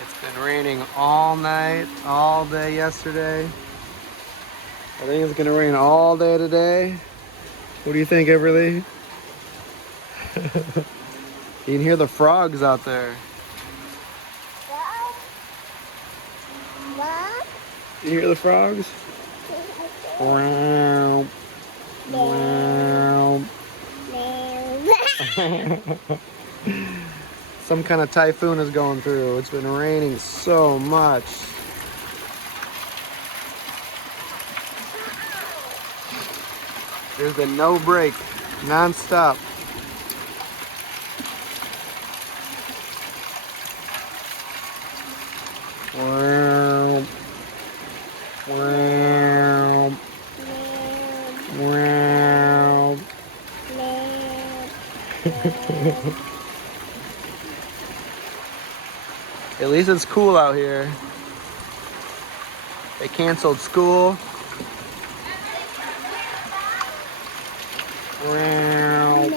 It's been raining all night, all day yesterday. I think it's gonna rain all day today. What do you think, Everly? You can hear the frogs out there. What? You hear the frogs? Wow. Wow. Some kind of typhoon is going through. It's been raining so much. There's been no break, non-stop. Wow. Wow. Wow. At least it's cool out here. They canceled school. Wow.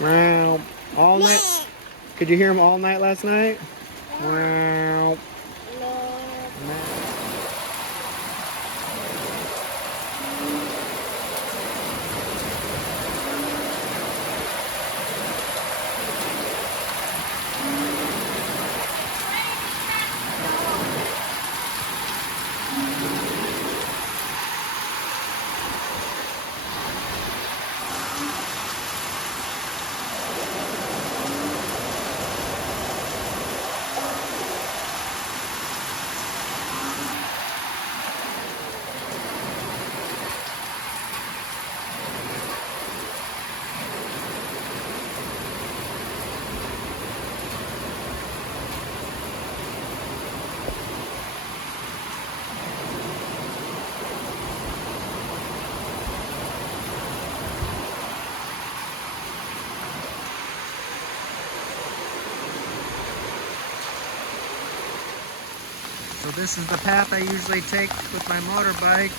Wow. All night. Could you hear them all night last night? Wow. So this is the path I usually take with my motorbike.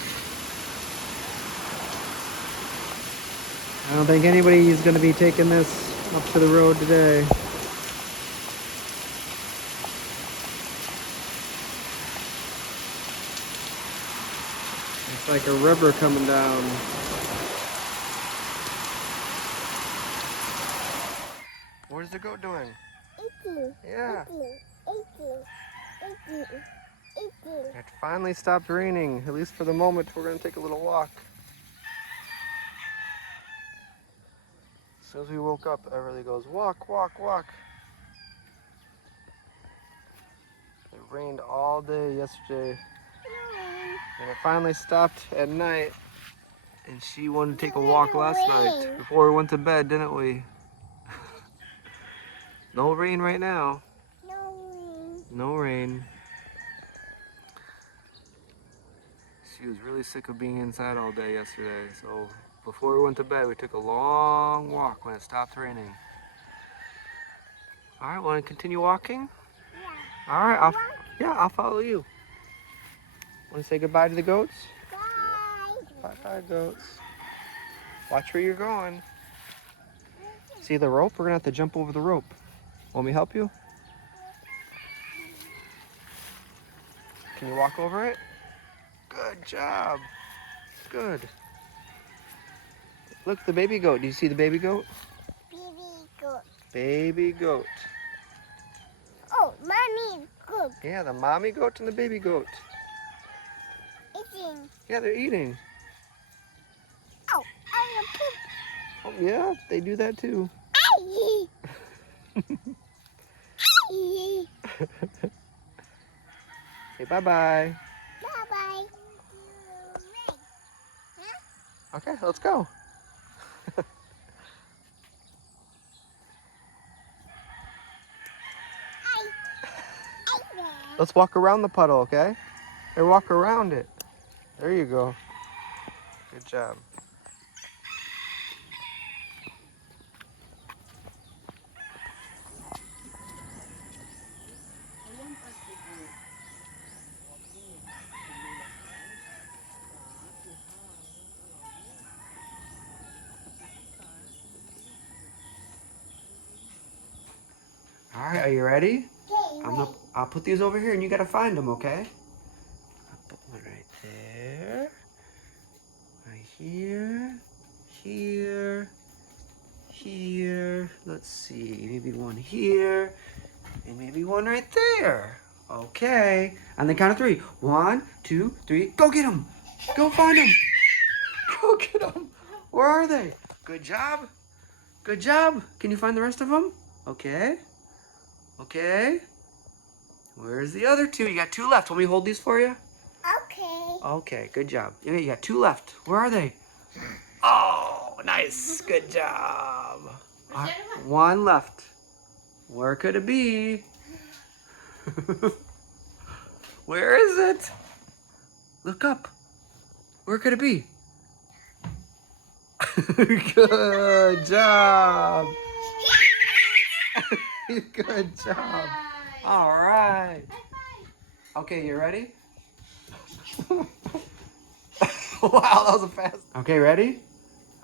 I don't think anybody is going to be taking this up to the road today. It's like a river coming down. What is the goat doing? Eating. Yeah. Eating. It finally stopped raining, at least for the moment. We're going to take a little walk. As soon as we woke up, Everly goes, walk, walk, walk. It rained all day yesterday, and it finally stopped at night. And she wanted to take a walk last night before we went to bed, didn't we? No rain right now. No rain. She was really sick of being inside all day yesterday, so before we went to bed, we took a long walk when it stopped raining. All right, want to continue walking? Yeah. All right, I'll follow you. Want to say goodbye to the goats? Bye. Bye, goats. Watch where you're going. See the rope? We're gonna have to jump over the rope. Want me to help you? Can you walk over it? Good job. Good. Look, the baby goat. Do you see the baby goat? Baby goat. Baby goat. Oh, mommy goat. Yeah, the mommy goat and the baby goat. Eating. Yeah, they're eating. Oh, I'm a poop. Oh, yeah, they do that too. Say bye-bye. Bye-bye. Okay, let's go. Let's walk around the puddle, okay? Or walk around it. There you go. Good job. All right, are you ready? Okay. I'll put these over here and you gotta find them, okay? I'll put one right there. Right here. Here. Here. Let's see. Maybe one here. And maybe one right there. Okay. On the count of 3. 1, 2, 3. Go get them. Go find them. Go get them. Where are they? Good job. Good job. Can you find the rest of them? Okay. Okay. Where's the other 2? You got 2 left. Want me to hold these for you? Okay. Okay. Good job. You got 2 left. Where are they? Oh, nice. Good job. All right, 1 left. Where could it be? Where is it? Look up. Where could it be? Good job. Good job. All right. Okay, you ready? Wow, that was a fast. Okay, ready?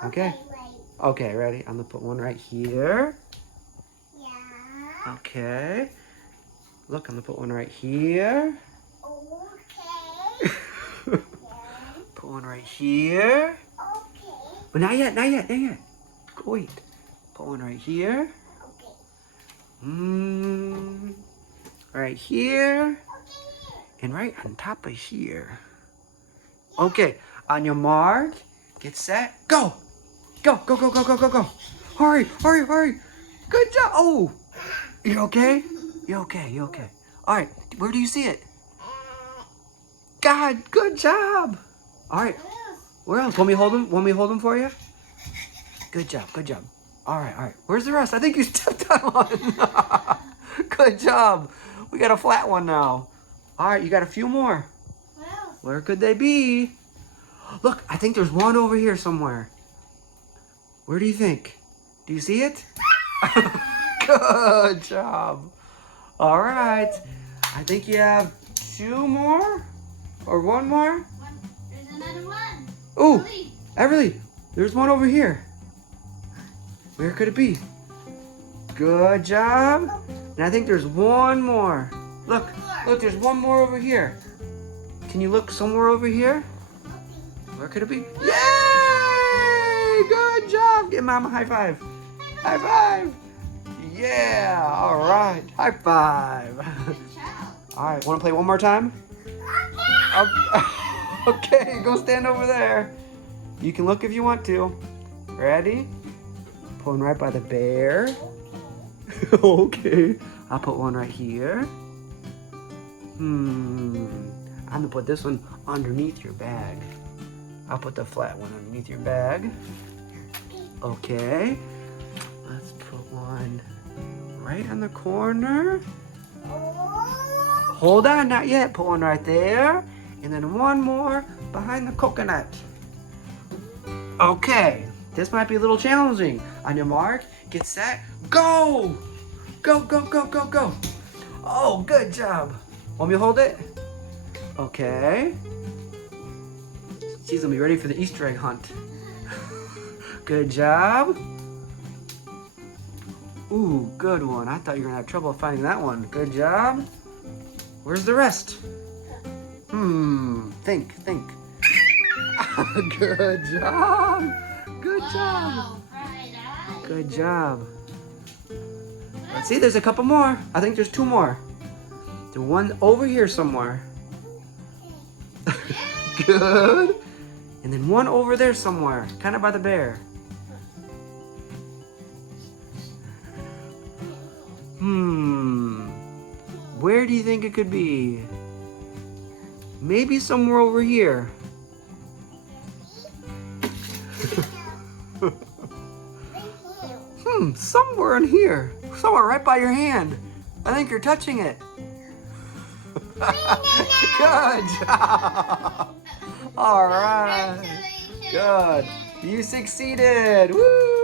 Okay. Okay, ready? I'm gonna put one right here. Yeah. Okay. Look, I'm gonna put one right here. Okay. Put one right here. Okay. But not yet, not yet, not yet. Go wait. Put one right here. Okay. Right here. Okay. And right on top of here. Okay, on your mark, get set, go. Go, go, go, go, go, go, go. Hurry, hurry, hurry. Good job. Oh, you okay? You okay, you okay. All right, where do you see it? God, good job. All right, where else? Want me to hold them? Want me to hold them for you? Good job, good job. All right, all right. Where's the rest? I think you stepped on one. Good job. We got a flat one now. All right, you got a few more. Where could they be? Look, I think there's one over here somewhere. Where do you think? Do you see it? Good job. All right. I think you have 2 more or 1 more. There's another one. Ooh, Everly, there's one over here. Where could it be? Good job. And I think there's 1 more. Look, look, there's 1 more over here. Can you look somewhere over here? Where could it be? Yay! Good job. Give Mom a high five. High five. Yeah. All right. High five. All right. Want to play one more time? Okay. Go stand over there. You can look if you want to. Ready? Put one right by the bear. Okay. I'll put one right here. I'm gonna put this one underneath your bag. I'll put the flat one underneath your bag. Okay. Let's put one right on the corner. Hold on, not yet. Put one right there. And then 1 more behind the coconut. Okay. This might be a little challenging. On your mark, get set, go! Go, go, go, go, go. Oh, good job. Want me to hold it? Okay. She's gonna be ready for the Easter egg hunt. Good job. Ooh, good one. I thought you were gonna have trouble finding that one. Good job. Where's the rest? Think. Good job. Good job. Good job. Let's see, there's a couple more. I think there's 2 more. There's one over here somewhere. Good. And then 1 over there somewhere, kind of by the bear. Where do you think it could be? Maybe somewhere over here. Somewhere in here. Somewhere right by your hand. I think you're touching it. Good job. All right. Good. You succeeded. Woo!